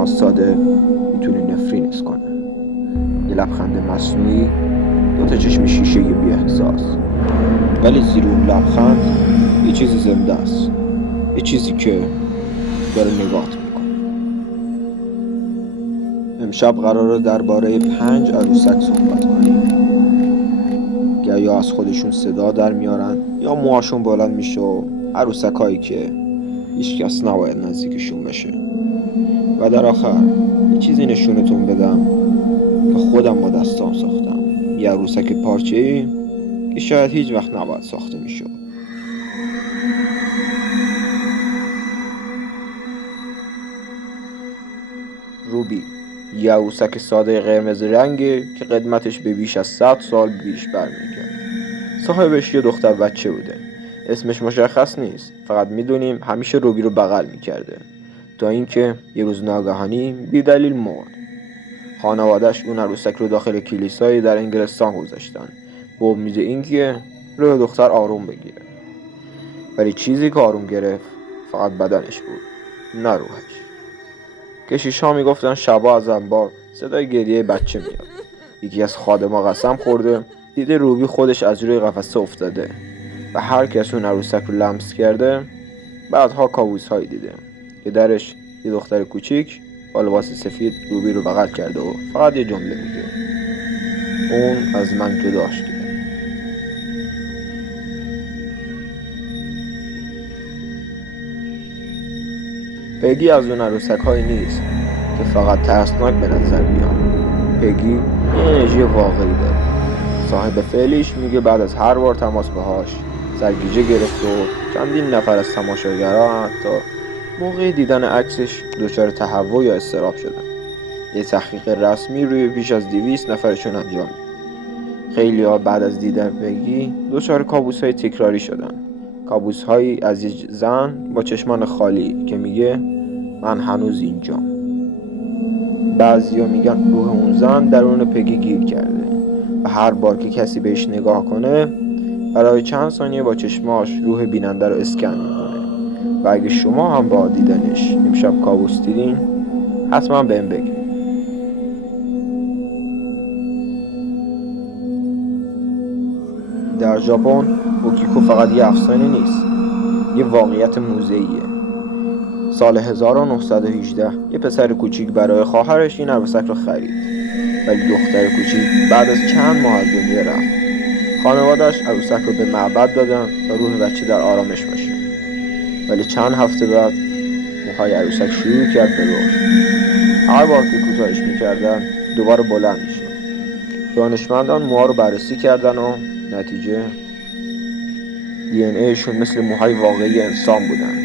انسان ساده میتونه نفرین حس کنه. یه لبخند مصنوعی، دو تا چشم شیشه بی احساس، ولی زیر اون لبخند یه چیزی زنده است، یه چیزی که داره نگاهت میکنه. امشب قراره درباره 5 عروسک صحبت کنیم که یا از خودشون صدا در میارن یا موهاشون بلند میشه و عروسکایی که هیچ کس نباید نزدیکشون بشه. و در آخر یه چیزی نشونتون بدم که خودم با دستام ساختم، یه عروسک پارچه‌ای که شاید هیچ وقت نباید ساخته میشه. روبی، یه عروسک ساده قرمز رنگه که قدمتش به بیش از 100 سال پیش برمیگرده. صاحبش یه دختر بچه بوده. اسمش مشخص نیست، فقط میدونیم همیشه روبی رو بغل میکرده تا اینکه یه روز ناگهانی بی دلیل مرد. خانواده‌اش اون عروسک رو داخل کلیسایی در انگلستان گذاشتن به امید اینکه روح دختر آروم بگیره. ولی چیزی که آروم گرفت فقط بدنش بود، نه روحش. کشیش‌ها میگفتن شبا از انبار صدای گریه بچه میاد. یکی از خادما قسم خورده دیده روبی خودش از روی قفسه افتاده و هر کس اون عروسک رو لمس کرده بعدها کابوس‌هایی دیده که درش یه دختر کوچیک با لباس سفید روبی رو بغل کرده و فقط یه جمله میگه: اون از من جداش کرد. پگی از اون عروسک‌هایی نیست که فقط ترسناک به نظر میاد. پگی یه انرژی واقعی داره. صاحب فعلیش میگه بعد از هر بار تماس باهاش سرگیجه گرفت و چندین نفر از تماشاگرها حتی موقع دیدن عکسش دچار تهوع یا اضطراب شدن. یه تحقیق رسمی روی بیش از 200 نفرشون انجام داد. خیلی‌ها بعد از دیدن پگی دچار کابوس‌های تکراری شدن. کابوس‌هایی از یه زن با چشمان خالی که میگه من هنوز اینجام. بعضیا میگن روح اون زن درون پگی گیر کرده و هر بار که کسی بهش نگاه کنه برای چند ثانیه با چشماش روح بیننده رو اسکن میکنه. و اگه شما هم با دیدنش امشب کابوس دیدین حتما بهم بگید. در ژاپن اوکیکو فقط یه افسانه نیست، یه واقعیت موضعیه. سال 1918 یه پسر کوچیک برای خواهرش این عروسک رو خرید، ولی دختر کوچیک بعد از چند ماه از دنیا رفت. خانواده‌اش عروسک رو به معبد دادن تا روح بچه در آرامش باشه. ولی چند هفته بعد موهای عروسک شروع کرد به رشد. هر بار که کوتاهش میکردن دوباره بلند میشد. دانشمندان موها رو بررسی کردن و نتیجه دی ان ایشون مثل موهای واقعی انسان بودن.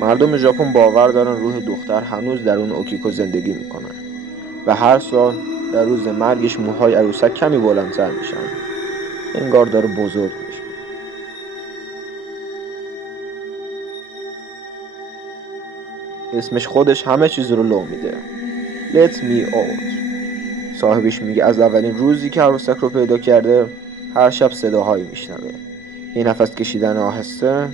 مردم ژاپن باور دارن روح دختر هنوز در اون اوکیکو زندگی میکنن و هر سال در روز مرگش موهای عروسک کمی بلندتر میشن، انگار داره بزرگ میشه. اسمش خودش همه چیز رو لو میده. Let me out. صاحبش میگه از اولین روزی که عروسک رو پیدا کرده هر شب صداهایی میشنوه. یه نفس کشیدن آهسته،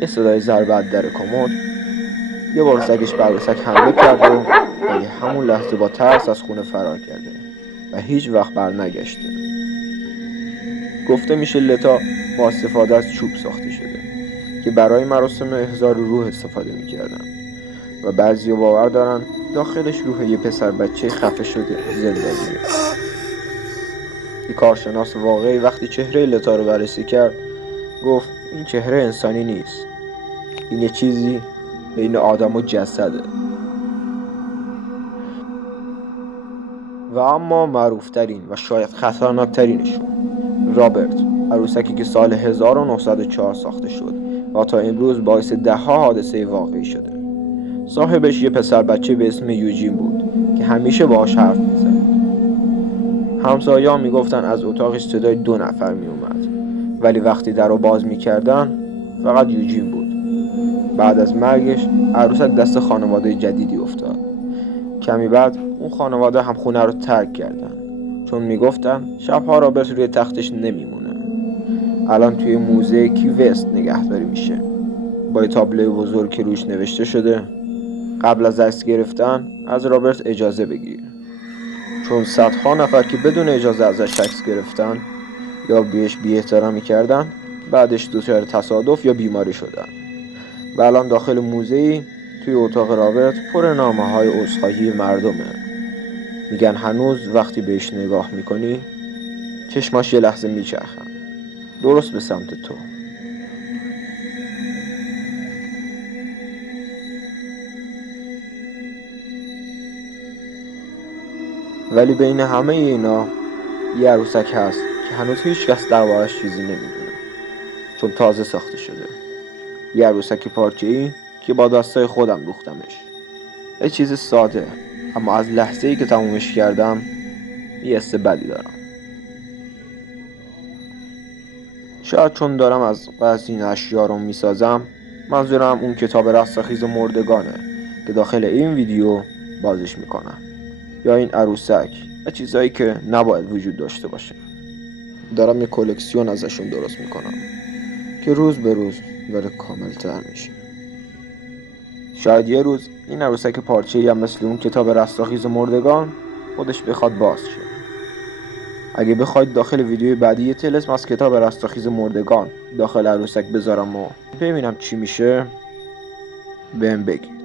یه صدای ضربت در کمد. یه بار سگش به عروسک حمله کرد و ولی همون لحظه با ترس از خونه فرار کرده و هیچ وقت برنگشته. گفته میشه لتا با استفاده از چوب ساخته شده که برای مراسم احضار روح استفاده میکردن و بعضی باور دارن داخلش روح یه پسر بچه خفه شده زندگیه. یه کارشناس واقعی وقتی چهره لتا رو بررسی کرد گفت این چهره انسانی نیست، این یه چیزی بین آدم و جسده. و اما معروفترین و شاید خطرناکترینشون رابرت، عروسکی که سال 1904 ساخته شد و تا امروز باعث 10 حادثه واقعی شده. صاحبش یه پسر بچه به اسم یوجین بود که همیشه باهاش حرف میزد. همسایه‌ها میگفتن از اتاقش صدای 2 نفر میومد، ولی وقتی در رو باز میکردن فقط یوجین بود. بعد از مرگش عروسک دست خانواده جدیدی افتاد. کمی بعد اون خانواده هم خونه رو ترک کردن چون میگفتن شبها رابرت روی تختش نمیمونه. الان توی موزه کی وست نگهداری میشه با یه تابلو بزرگ که روش نوشته شده قبل از عکس گرفتن از رابرت اجازه بگیر، چون صدها نفر که بدون اجازه ازش عکس گرفتن یا بهش بی‌احترامی کردن بعدش دچار تصادف یا بیماری شدن و الان داخل موزه‌ای توی اتاق رابرت پر نامه‌های عذرخواهی مردمه. میگن هنوز وقتی بهش نگاه میکنی چشماش یه لحظه میچرخن درست به سمت تو. ولی بین همه اینا یه عروسک هست که هنوز هیچ کس دربارش چیزی نمیدونه، چون تازه ساخته شده. یه عروسک پارچه‌ای که با دستای خودم دوختمش. یه چیز ساده، اما از لحظه‌ای که تمومش کردم یه حس بدی دارم. شاید چون دارم از قصد این اشیا رو میسازم، منظورم اون کتاب رستاخیز مردگانه که داخل این ویدیو بازش میکنم، یا این عروسک و چیزایی که نباید وجود داشته باشه. دارم یه کلکسیون ازشون درست میکنم که روز به روز داره کاملتر میشه. شاید یه روز این عروسک پارچه‌ای هم مثل اون کتاب رستاخیز مردگان خودش بخواد باز شه. اگه بخواید داخل ویدیوی بعدی یه طلسم از کتاب رستاخیز مردگان داخل عروسک بذارم و ببینم چی میشه، بهم بگی.